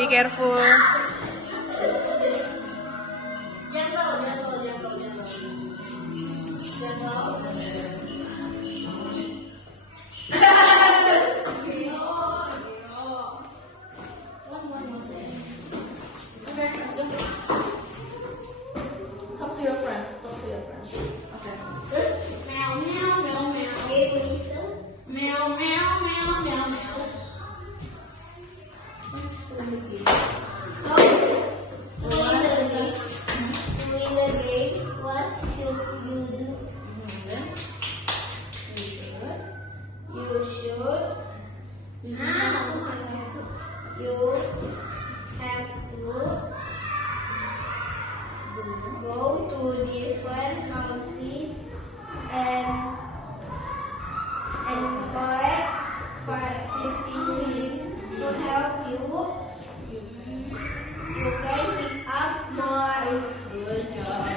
Be careful. Talk to your friends. Okay. Meow, meow, meow, meow. Meow, meow, meow, meow, meow. So, doing the game, what should you do? You should. You have to go to different countries and collect 50 minutes to help you. You can pick up more. Good job.